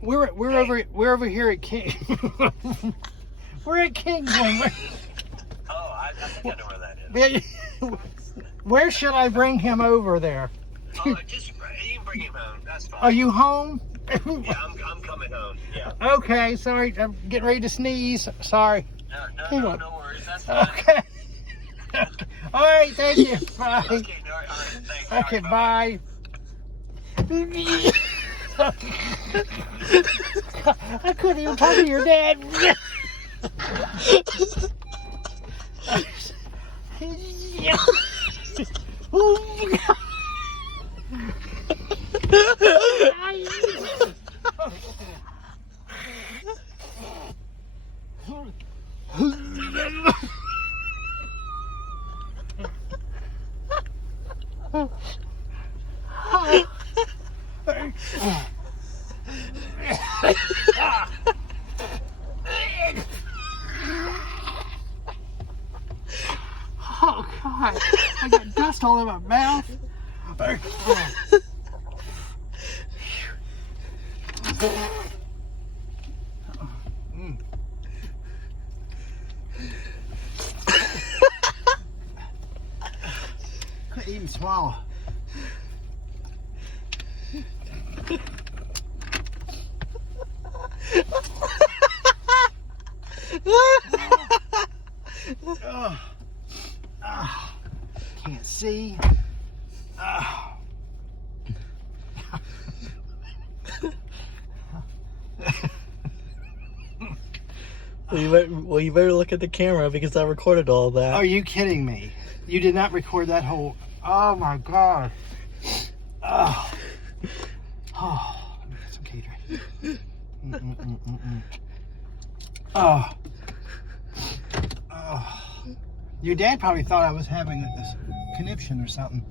We're over here at King. We're at Kingsland. I think I know where that is. Where should I bring him over there? You can bring him home. That's fine. Are you home? Yeah, I'm coming home. Yeah. Okay, sorry. I'm getting ready to sneeze. Sorry. No worries. That's fine. Okay. All right, thank you. Bye. Okay, all right, thanks. Okay, bye. I couldn't even talk to your dad. Oh God, I got dust all in my mouth. Couldn't even swallow. Can't see. Well, you better look at the camera because I recorded all that. Are you kidding me? You did not record that whole... Oh my God. Oh. Oh. Let me get some Gatorade. Oh. Oh. Your dad probably thought I was having a conniption or something.